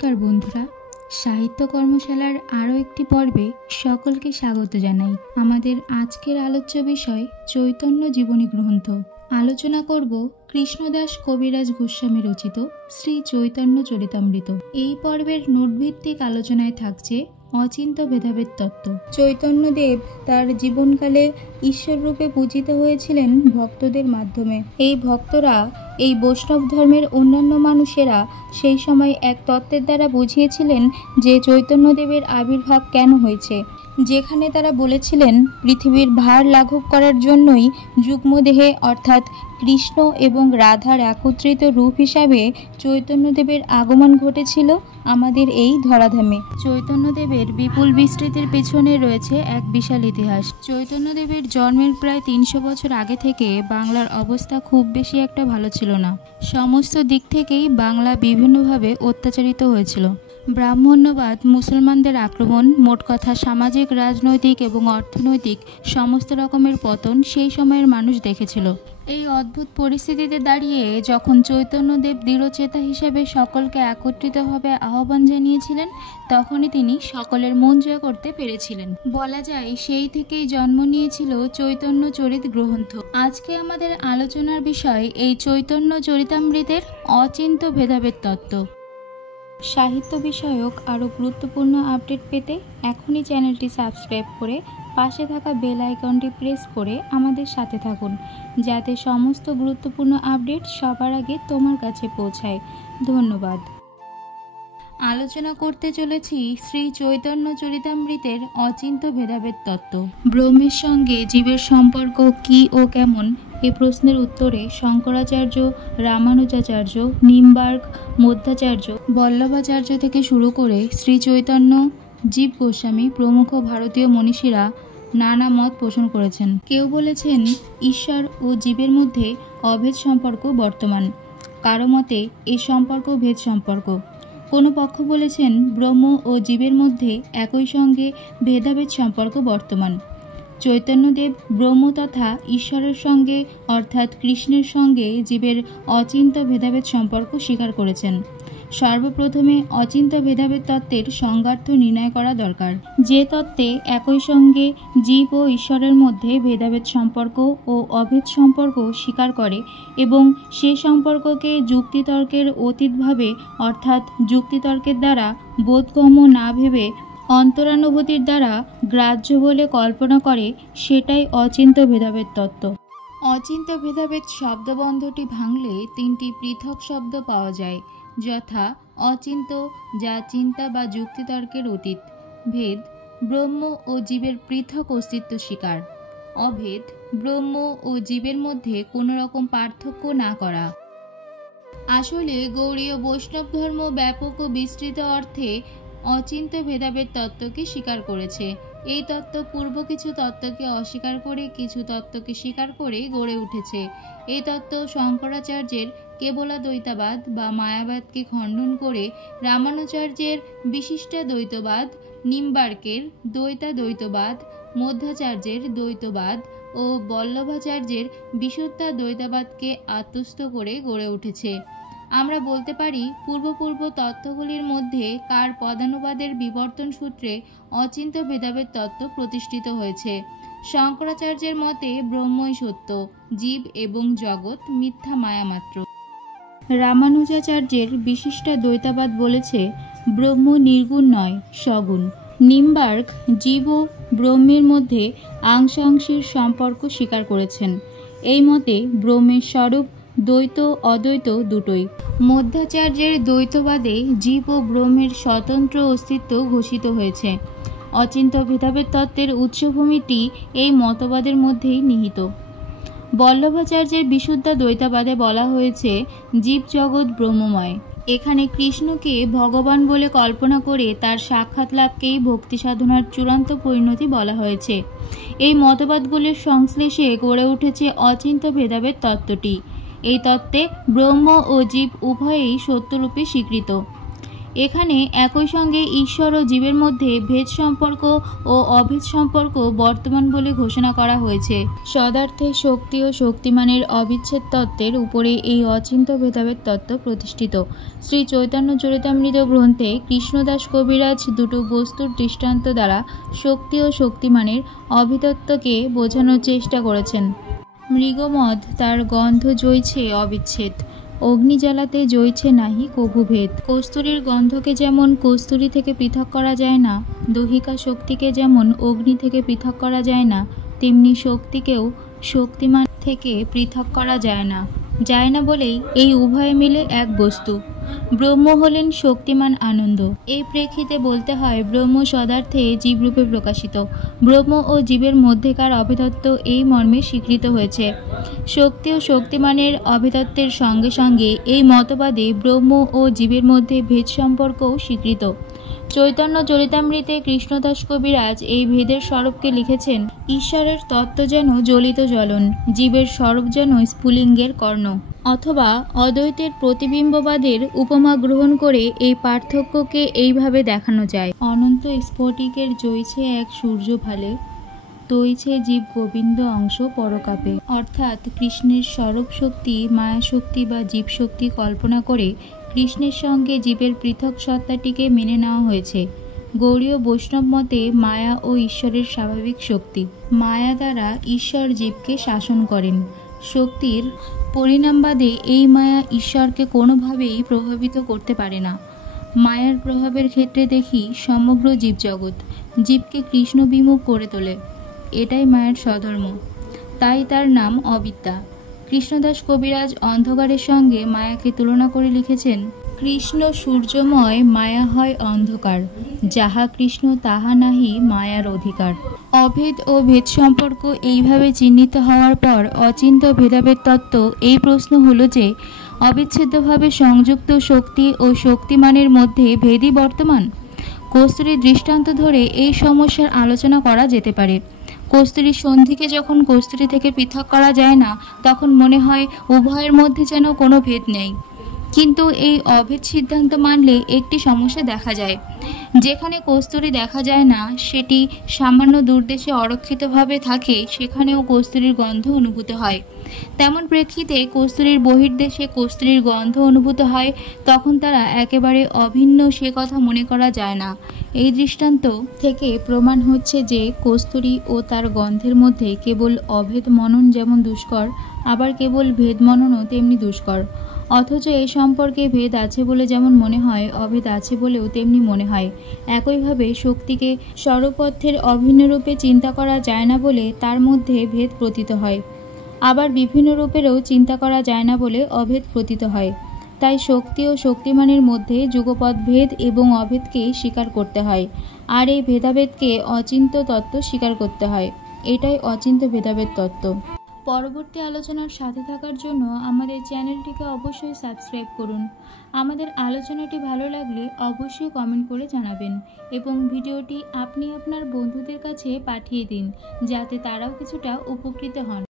নমস্কার বন্ধুরা, সাহিত্য কর্মশালার আরও একটি পর্বে সকলকে স্বাগত জানাই। আমাদের আজকের আলোচ্য বিষয় চৈতন্য জীবনী গ্রন্থ। আলোচনা করব কৃষ্ণদাস কবিরাজ গোস্বামী রচিত শ্রী চৈতন্য চরিতামৃত। এই পর্বের নোটভিত্তিক আলোচনায় থাকছে অচিন্ত্য ভেদাভেদ তত্ত্ব। চৈতন্যদেব তার জীবনকালে ঈশ্বর রূপে পূজিত হয়েছিলেন ভক্তদের মাধ্যমে। এই ভক্তরা, এই বৈষ্ণব ধর্মের অন্যান্য মানুষেরা সেই সময় এক তত্ত্বের দ্বারা বুঝিয়েছিলেন যে চৈতন্যদেবের আবির্ভাব কেন হয়েছে, যেখানে তারা বলেছিলেন পৃথিবীর ভার লাঘব করার জন্যই যুগ্মদেহে অর্থাৎ কৃষ্ণ এবং রাধার একত্রিত রূপ হিসাবে চৈতন্যদেবের আগমন ঘটেছিল আমাদের এই ধরাধামে। চৈতন্যদেবের বিপুল বিস্তৃতির পেছনে রয়েছে এক বিশাল ইতিহাস। চৈতন্যদেবের জন্মের প্রায় 300 বছর আগে থেকে বাংলার অবস্থা খুব বেশি একটা ভালো ছিল না। সমস্ত দিক থেকেই বাংলা বিভিন্নভাবে অত্যাচারিত হয়েছিল। ব্রাহ্মণ্যবাদ, মুসলমানদের আক্রমণ, মোট কথা সামাজিক, রাজনৈতিক এবং অর্থনৈতিক সমস্ত রকমের পতন সেই সময়ের মানুষ দেখেছিল। এই অদ্ভুত পরিস্থিতিতে দাঁড়িয়ে যখন চৈতন্যদেব দৃঢ়চেতা হিসেবে সকলকে একত্রিতভাবে আহ্বান জানিয়েছিলেন, তখনই তিনি সকলের মন জয় করতে পেরেছিলেন। বলা যায় সেই থেকেই জন্ম নিয়েছিল চৈতন্য চরিত গ্রন্থ। আজকে আমাদের আলোচনার বিষয় এই চৈতন্য চরিতামৃতের অচিন্ত্য ভেদাভেদ তত্ত্ব। সাহিত্য বিষয়ক আরও গুরুত্বপূর্ণ আপডেট পেতে এখনই চ্যানেলটি সাবস্ক্রাইব করে পাশে থাকা বেল আইকনটি প্রেস করে আমাদের সাথে থাকুন, যাতে সমস্ত গুরুত্বপূর্ণ আপডেট সবার আগে তোমার কাছে পৌঁছায়। ধন্যবাদ। আলোচনা করতে চলেছি শ্রী চৈতন্য চরিতামৃতের অচিন্ত্য ভেদাভেদ তত্ত্ব। ব্রহ্মের সঙ্গে জীবের সম্পর্ক কি ও কেমন, এ প্রশ্নের উত্তরে শঙ্করাচার্য, রামানুজাচার্য, নিমবার্গ, মধ্বাচার্য, বল্লভাচার্য থেকে শুরু করে শ্রী চৈতন্য, জীব গোস্বামী প্রমুখ ভারতীয় মনীষীরা নানা মত পোষণ করেছেন। কেউ বলেছেন ঈশ্বর ও জীবের মধ্যে অভেদ সম্পর্ক বর্তমান, কারো মতে এ সম্পর্ক ভেদ সম্পর্ক। কোনো পক্ষ বলেছেন ব্রহ্ম ও জীবের মধ্যে একই সঙ্গে ভেদাভেদ সম্পর্ক বর্তমান। চৈতন্যদেব ব্রহ্ম তথা ঈশ্বরের সঙ্গে অর্থাৎ কৃষ্ণের সঙ্গে জীবের অচিন্ত্য ভেদাভেদ সম্পর্ক স্বীকার করেছেন। সর্বপ্রথমে অচিন্ত্য ভেদাভেদ তত্ত্বের সংজ্ঞার্থ নির্ণয় করা দরকার। যে তত্ত্বে একই সঙ্গে জীব ও ঈশ্বরের মধ্যে ভেদাভেদ সম্পর্ক ও অভেদ সম্পর্ক স্বীকার করে এবং সে সম্পর্ককে যুক্তিতর্কের অতীতভাবে অর্থাৎ যুক্তিতর্কের দ্বারা বোধগম্য না ভেবে অন্তরানুভূতির দ্বারা গ্রাহ্য বলে কল্পনা করে, সেটাই অচিন্ত্য ভেদাভেদ তত্ত্ব। অচিন্ত্য ভেদাভেদ শব্দবন্ধটি ভাঙলে 3টি পৃথক শব্দ পাওয়া যায়, যথা অচিন্ত্য, যা চিন্তা বা যুক্তিতর্কের অতীত; ভেদ, ব্রহ্ম ও জীবের পৃথক অস্তিত্ব স্বীকার; অভেদ, ব্রহ্ম ও জীবের মধ্যে কোনো রকম পার্থক্য না করা। আসলে গৌড়ীয় বৈষ্ণব ধর্ম ব্যাপক ও বিস্তৃত অর্থে অচিন্ত্য ভেদাভেদ তত্ত্বকে স্বীকার করেছে। এই তত্ত্ব পূর্ব কিছু তত্ত্বকে অস্বীকার করে কিছু তত্ত্বকে স্বীকার করে গড়ে উঠেছে। এই তত্ত্ব শঙ্করাচার্যের কেবলাদ্বৈতবাদ বা মায়াবাদকে খণ্ডন করে, রামানুজাচার্যের বিশিষ্টাদ্বৈতবাদ, নিমবার্কের দ্বৈতাদ্বৈতবাদ, মধ্বাচার্যের দ্বৈতবাদ ও বল্লভাচার্যের বিশুদ্ধাদ্বৈতবাদকে আত্মস্থ করে গড়ে উঠেছে। আমরা বলতে পারি পূর্ব তত্ত্বগুলির মধ্যে কার পদানুবাদের বিবর্তন সূত্রে অচিন্ত্য ভেদাভেদ তত্ত্ব প্রতিষ্ঠিত হয়েছে। শঙ্করাচার্যের মতে ব্রহ্মই সত্য, জীব এবং জগৎ মিথ্যা মায়া মাত্র। রামানুজাচার্যের বিশিষ্টাদ্বৈতবাদ বলেছে ব্রহ্ম নির্গুণ নয়, সগুণ। নিমবার্গ জীব ও ব্রহ্মের মধ্যে আংশাংশির সম্পর্ক স্বীকার করেছেন। এই মতে ব্রহ্মের স্বরূপ দ্বৈত অদ্বৈত দুটোই। মধ্বাচার্যের দ্বৈতবাদে জীব ও ব্রহ্মের স্বতন্ত্র অস্তিত্ব ঘোষিত হয়েছে। অচিন্ত্য ভেদাভেদ তত্ত্বের উৎসভূমিটি এই মতবাদের মধ্যেই নিহিত। বল্লভাচার্যের বিশুদ্ধাদ্বৈতবাদে বলা হয়েছে জীব জগৎ ব্রহ্মময়। এখানে কৃষ্ণকে ভগবান বলে কল্পনা করে তার সাক্ষাৎ লাভকেই ভক্তি সাধনার চূড়ান্ত পরিণতি বলা হয়েছে। এই মতবাদগুলির সংশ্লেষে গড়ে উঠেছে অচিন্ত্য ভেদাভেদ তত্ত্বটি। এই তত্ত্বে ব্রহ্ম ও জীব উভয়েই সত্যরূপে স্বীকৃত। এখানে একই সঙ্গে ঈশ্বর ও জীবের মধ্যে ভেদ সম্পর্ক ও অভেদ সম্পর্ক বর্তমান বলে ঘোষণা করা হয়েছে। সদার্থে শক্তি ও শক্তিমানের অবিচ্ছেদ তত্ত্বের উপরে এই অচিন্ত্য ভেদাভেদ তত্ত্ব প্রতিষ্ঠিত। শ্রী চৈতন্য চরিতামৃত গ্রন্থে কৃষ্ণদাস কবিরাজ দুটো বস্তুর দৃষ্টান্ত দ্বারা শক্তি ও শক্তিমানের অভিতত্ত্বকে বোঝানোর চেষ্টা করেছেন। মৃগমদ তার গন্ধ জইছে অবিচ্ছেদ, অগ্নি জ্বালাতে জইছে নাহি কভু ভেদ। কস্তুরীর গন্ধকে যেমন কস্তুরী থেকে পৃথক করা যায় না, দহিকা শক্তিকে যেমন অগ্নি থেকে পৃথক করা যায় না, তেমনি শক্তিকেও শক্তিমান থেকে পৃথক করা যায় না বলেই এই উভয়ে মিলে এক বস্তু। ব্রহ্ম হলেন শক্তিমান আনন্দ। এই প্রেক্ষিতে বলতে হয় ব্রহ্ম সদার্থে জীবরূপে প্রকাশিত। ব্রহ্ম ও জীবের মধ্যেকার অভেদত্ব এই মর্মে স্বীকৃত হয়েছে। শক্তি ও শক্তিমানের অভেদত্বের সঙ্গে সঙ্গে এই মতবাদে ব্রহ্ম ও জীবের মধ্যে ভেদ সম্পর্কও স্বীকৃত। চৈতন্য চরিতামৃতে কৃষ্ণদাস কবিরাজ এই ভেদের স্বরূপকে লিখেছেন, ঈশ্বরের তত্ত্ব যেন জ্বলিত জ্বলন, জীবের স্বরূপ যেন স্ফুলিঙ্গের কর্ণ। অথবা অদ্বৈতের প্রতিবিম্ববাদের উপমা গ্রহণ করে এই পার্থক্যকে এইভাবে দেখানো যায়। অনন্ত স্ফটিকের জইছে এক সূর্য ভালে, তৈছে জীব গোবিন্দ অংশ পরকাপে। অর্থাৎ কৃষ্ণের স্বরূপ শক্তি, মায়া শক্তি বা জীব শক্তি কল্পনা করে কৃষ্ণের সঙ্গে জীবের পৃথক সত্তাটিকে মেনে নেওয়া হয়েছে। গৌড়ীয় বৈষ্ণব মতে মায়া ও ঈশ্বরের স্বাভাবিক শক্তি। মায়া দ্বারা ঈশ্বর জীবকে শাসন করেন। শক্তির পরিণামবাদে এই মায়া ঈশ্বরকে কোনোভাবেই প্রভাবিত করতে পারে না। মায়ার প্রভাবের ক্ষেত্রে দেখি সমগ্র জীবজগৎ জীবকে কৃষ্ণ বিমুখ করে তোলে। এটাই মায়ের স্বধর্ম, তাই তার নাম অবিদ্যা। কৃষ্ণদাস কবিরাজ অন্ধকারের সঙ্গে মায়াকে তুলনা করে লিখেছেন, কৃষ্ণ সূর্যময়, মায়া হয় অন্ধকার, যাহা কৃষ্ণ তাহা নাহি মায়ার অধিকার। অভেদ ও ভেদ সম্পর্ক এইভাবে চিহ্নিত হওয়ার পর অচিন্ত্য ভেদাভেদ তত্ত্ব এই প্রশ্ন হলো যে অবিচ্ছেদ্যভাবে সংযুক্ত শক্তি ও শক্তিমানের মধ্যে ভেদই বর্তমান। কস্তুরীর দৃষ্টান্ত ধরে এই সমস্যার আলোচনা করা যেতে পারে। কস্তুরীর সন্ধিকে যখন কস্তুরী থেকে পৃথক করা যায় না, তখন মনে হয় উভয়ের মধ্যে যেন কোনো ভেদ নেই। কিন্তু এই অভেদ সিদ্ধান্ত মানলে একটি সমস্যা দেখা যায়। যেখানে কস্তুরী দেখা যায় না, সেটি সামান্য দূরদেশে অরক্ষিতভাবে থাকে, সেখানেও কস্তুরীর গন্ধ অনুভূত হয়। তেমন প্রেক্ষিতে কস্তুরীর বহির্দেশে কস্তুরীর গন্ধ অনুভূত হয়, তখন তারা একেবারে অভিন্ন সে কথা মনে করা যায় না। এই দৃষ্টান্ত থেকে প্রমাণ হচ্ছে যে কস্তুরী ও তার গন্ধের মধ্যে কেবল অভেদ মনন যেমন দুষ্কর, আবার কেবল ভেদ মননও তেমনি দুষ্কর। অথচ এই সম্পর্কে ভেদ আছে বলে যেমন মনে হয়, অভেদ আছে বলেও তেমনি মনে হয়। একইভাবে শক্তিকে স্বরূপথের অভিন্ন রূপে চিন্তা করা যায় না বলে তার মধ্যে ভেদ প্রতীত হয়, আবার বিভিন্ন রূপেরও চিন্তা করা যায় না বলে অভেদ প্রতীত হয়। তাই শক্তি ও শক্তিমানের মধ্যে যুগপৎ ভেদ এবং অভেদকে স্বীকার করতে হয়, আর এই ভেদাভেদকে অচিন্ত্য তত্ত্ব স্বীকার করতে হয়। এটাই অচিন্ত্য ভেদাভেদ তত্ত্ব। পরবর্তী আলোচনার সাথে থাকার জন্য আমাদের চ্যানেলটিকে অবশ্যই সাবস্ক্রাইব করুন। আমাদের আলোচনাটি ভালো লাগলে অবশ্যই কমেন্ট করে জানাবেন এবং ভিডিওটি আপনি আপনার বন্ধুদের কাছে পাঠিয়ে দিন, যাতে তারাও কিছুটা উপকৃত হন।